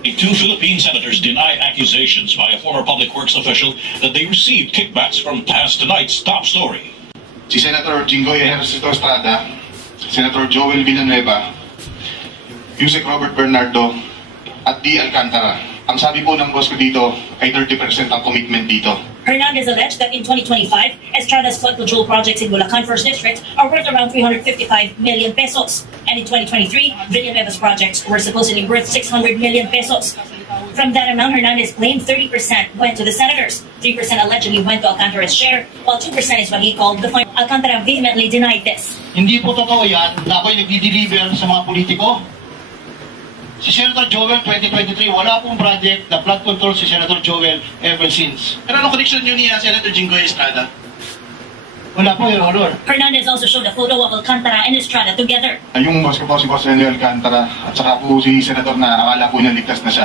Two Philippine senators deny accusations by a former public works official that they received kickbacks from past tonight's top story. Si Senator Jinggoy Ejercito Estrada, Senator Joel Villanueva, Yusek Robert Bernardo, at D. Alcantara. Ang sabi po ng boss ko dito ay 30% ang commitment dito. Hernandez alleged that in 2025, Estrada's flood control projects in Bulacan First District are worth around 355 million pesos. And in 2023, Villanueva's projects were supposedly worth 600 million pesos. From that amount, Hernandez claimed 30% went to the senators, 3% allegedly went to Alcantara's share, while 2% is what he called the fund. Alcantara vehemently denied this. Hindi po totoo yan na ako'y nagdi-deliver sa mga politiko. Si Senator Joel 2023, wala pong project na flood control si Senator Joel ever since. Pero ano connection nyo niya Senator Jinggoy Estrada? Wala po, Your Honor. Hernandez also showed a photo of Alcantara and Estrada together. Yung boss ko po si Boss Lenny Alcantara at saka po si Senator na akala po niya ligtas na siya.